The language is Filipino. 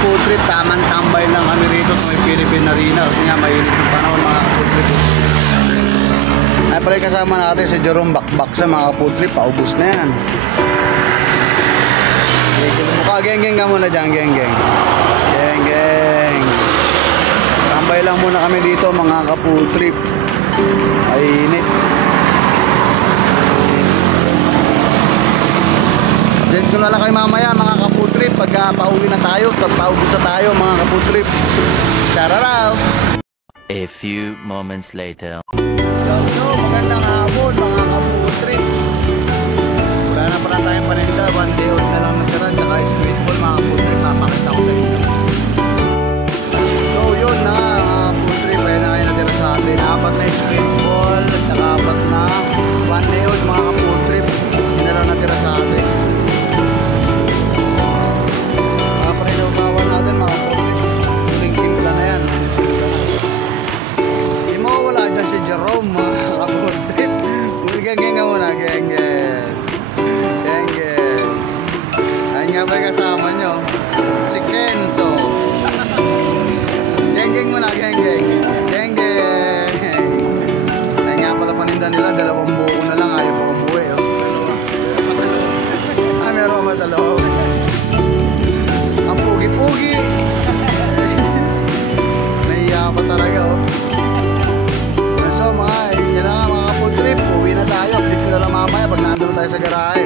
food trip, tamang tambay lang kami rito sa may Philippine Arena kasi nga mainit ng panahon mga food trip. Ay pala kasama natin si Jerome Bakbak sa mga food trip, paubos na yan. Mukha geng-geng ka muna dyan, geng-geng. Geng-geng. Tambay lang muna kami dito mga ka-food trip. Ay init. Update ko na lang kayo mamaya mga ka-food trip pagka pauwi na tayo, paubos na tayo mga ka-food trip. Shout out! A few moments later. So, magandang hapon mga ka-food trip. Wala na pala tayong paninda, one day old na lang natira, tsaka squid ball mga ka-food trip, papakita ko sa inyo. So yun na mga food trip, ayun na kayo natira sa atin. 4 na squid ball, tsaka 4 na one day old mga ka-food trip. Yun na lang natira sa atin. Mga panisaw-sawan natin mga ka-food trip. Tuling-timpla na yan. Hindi mo wala dyan si Jerome mga ka-food trip. Geng-geng ka muna, geng-geng. Geng-geng. Ayun nga ba yung kasama nyo? Si Kenzo. Geng-geng muna, geng-geng. Geng-geng. Ayun nga pala paninda nila, 2 buo na lang, ayaw pa umuwi oh. Ah, meron ba sa loob? Ang pugi-pugi. Nahiya pa talaga oh. So mga, yun na nga mga food trip, uwi na tayo. Update ko na lang mamaya pag nandun tayo sa garahe.